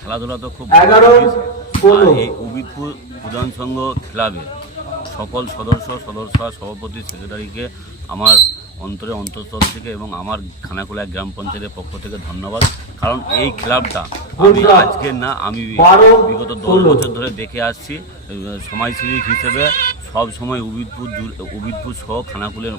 খেলাধুলা তো খুব। এই উবিদপুর উদয়ন সংঘ ক্লাবের সকল সদস্য সদস্য সভাপতি সেক্রেটারিকে আমার অন্তরে অন্তঃস্থল থেকে এবং আমার খানাকুলা গ্রাম পঞ্চায়েতের পক্ষ থেকে ধন্যবাদ। কারণ এই ক্লাবটা আমি আজকে না আমি বিগত দশ বছর ধরে দেখে আসছি সমাজসেবী হিসেবে সব সময় উবিদপুর উবিদপুর সহ খানাকুলের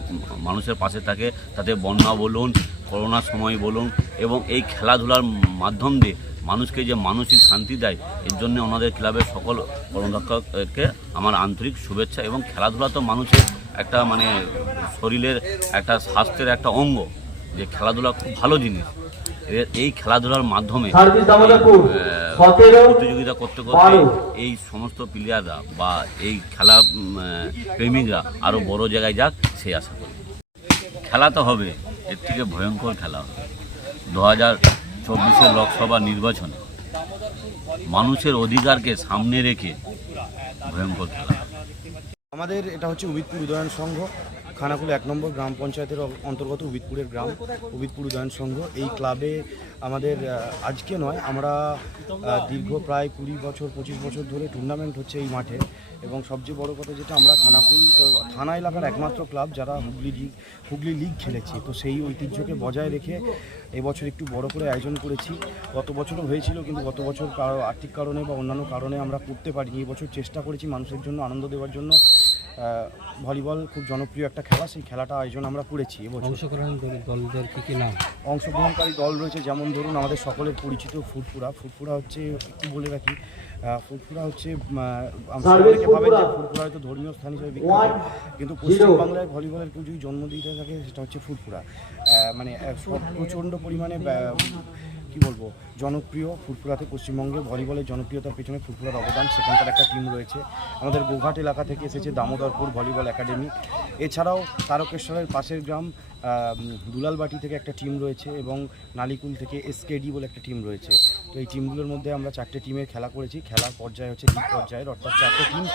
মানুষের পাশে থাকে। তাতে বন্যা বলুন করোনার সময় বলুন এবং এই খেলাধুলার মাধ্যম দিয়ে মানুষকে যে মানসিক শান্তি দেয় এর জন্য ওনাদের ক্লাবের সকল কর্মদক্ষকে আমার আন্তরিক শুভেচ্ছা এবং খেলাধুলা তো মানুষের একটা মানে শরীরের একটা স্বাস্থ্যের একটা অঙ্গ যে খেলাধুলা খুব ভালো জিনিস। এই খেলাধুলার মাধ্যমে প্রতিযোগিতা করতে করতে এই সমস্ত প্লেয়াররা বা এই খেলা প্রেমিকরা আরও বড় জায়গায় যাক সেই আশা করি। খেলা তো হবে এর থেকে ভয়ঙ্কর খেলা হবে। দু হাজার চব্বিশের লোকসভা নির্বাচনে মানুষের অধিকারকে সামনে রেখে ভয়ঙ্কর খেলা। আমাদের এটা হচ্ছে উবিদপুর উদয়ন সংঘ। খানাকুল এক নম্বর গ্রাম পঞ্চায়েতের অন্তর্গত উবিদপুরের গ্রাম, উবিদপুর উদয়ন সংঘ। এই ক্লাবে আমাদের আজকে নয়, আমরা দীর্ঘ প্রায় কুড়ি বছর, পঁচিশ বছর ধরে টুর্নামেন্ট হচ্ছে এই মাঠে। এবং সবচেয়ে বড় কথা যেটা, আমরা খানাকুল থানা এলাকার একমাত্র ক্লাব যারা হুগলি লিগ হুগলি লিগ খেলেছি। তো সেই ঐতিহ্যকে বজায় রেখে এবছর একটু বড় করে আয়োজন করেছি। গত বছরও হয়েছিল, কিন্তু গত বছর আর্থিক কারণে বা অন্যান্য কারণে আমরা করতে পারিনি। এবছর চেষ্টা করেছি মানুষের জন্য, আনন্দ দেওয়ার জন্য। ভলিবল খুব জনপ্রিয় একটা খেলা সেই খেলাটা আয়োজন আমরা করেছি এবছর। অংশগ্রহণকারী দলদের কি কি নাম? অংশগ্রহণকারী দল রয়েছে যেমন ধরুন আমাদের সকলের পরিচিত ফুরফুরা। ফুরফুরা হচ্ছে একটু বলে রাখি আহ, ফুরফুরা হচ্ছে অনেকে ভাবেন যে। ফুরফুরা। হয়তো ধর্মীয় স্থান হিসেবে বিখ্যাত কিন্তু পশ্চিমবাংলায় ভলিবলের কেউ যদি জন্ম দিতে থাকে সেটা হচ্ছে ফুরফুরা। আহ, মানে প্রচণ্ড পরিমাণে কি বলব জনপ্রিয় ফুরফুরাতে পশ্চিমবঙ্গে ভলিবলের জনপ্রিয়তার পেছনে ফুরফুরার অবদান সেখানকার একটা টিম রয়েছে। আমাদের গোঘাট এলাকা থেকে এসেছে দামোদরপুর ভলিবল একাডেমি। এছাড়াও তারকেশ্বরের পাশের গ্রাম দুলালবাটি থেকে একটা টিম রয়েছে এবং নালিকুল থেকে এসকেডি বলে একটা টিম রয়েছে। তো এই টিমগুলোর মধ্যে আমরা চারটে টিমের খেলা করেছি। খেলার পর্যায়ে হচ্ছে লিগ পর্যায়ের অর্থাৎ চারটে টিম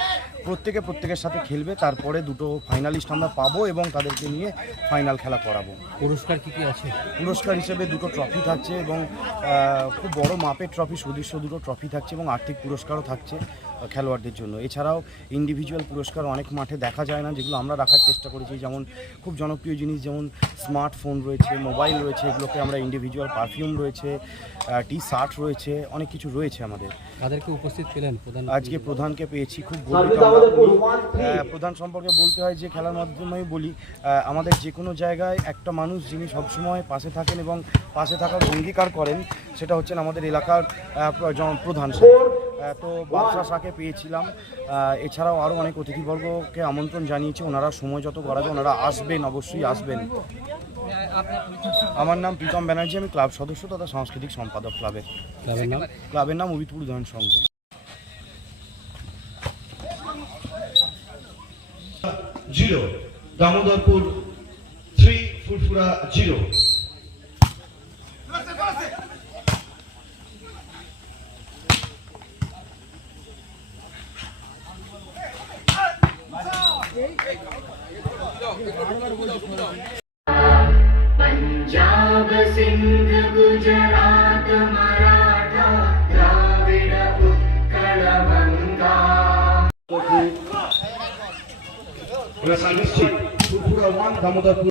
প্রত্যেকে প্রত্যেকের সাথে খেলবে। তারপরে দুটো ফাইনালিস্ট আমরা পাবো এবং তাদেরকে নিয়ে ফাইনাল খেলা করাবো। পুরস্কার কী কী আছে? পুরস্কার হিসেবে দুটো ট্রফি থাকছে এবং খুব বড় মাপের ট্রফি সুদৃশ্য দুটো ট্রফি থাকছে এবং আর্থিক পুরস্কারও থাকছে। খেলোয়াড়দের জন্য। এছাড়াও ইন্ডিভিজুয়াল পুরস্কার অনেক মাঠে দেখা যায় না যেগুলো আমরা রাখার চেষ্টা করেছি। যেমন খুব জনপ্রিয় জিনিস যেমন স্মার্টফোন রয়েছে মোবাইল রয়েছে এগুলোকে আমরা ইন্ডিভিজুয়াল পারফিউম রয়েছে টি শার্ট রয়েছে অনেক কিছু রয়েছে আমাদের। তাদেরকে উপস্থিত পেলেন প্রধান আজকে প্রধানকে পেয়েছি খুব গর্বিত প্রধান সম্পর্কে বলতে হয় যে খেলার মাধ্যমে বলি আমাদের যে কোনো জায়গায় একটা মানুষ যিনি সবসময় পাশে থাকেন এবং পাশে থাকার অঙ্গীকার করেন সেটা হচ্ছেন আমাদের এলাকার প্রধান সাহেব। আহ, তো বাদশা শাকে পেয়েছিলাম। এছাড়াও আরও অনেক অতিথিবর্গকে আমন্ত্রণ জানিয়েছি। ওনারা সময় যত গড়াবে ওনারা আসবেন অবশ্যই আসবেন। আমার নাম প্রীতম ব্যানার্জি আমি ক্লাব সদস্য তথা সাংস্কৃতিক সম্পাদক ক্লাবের ক্লাবের নাম? ক্লাবের নাম Abhitpur Udayan Sangha. Zero Damodarpur three Furfura zero. Punjab Sindh Gujarat Maratha Dravida Utkal Banga प्रसादिस्ची सुपुरवान दामोदर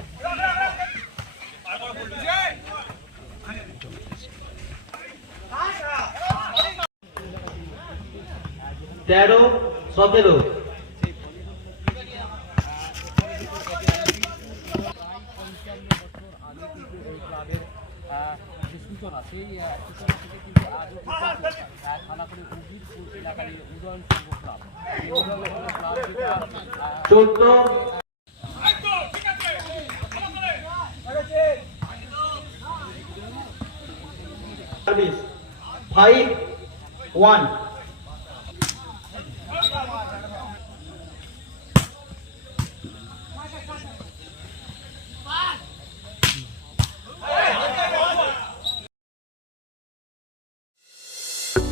তেরো সতেরো। Five one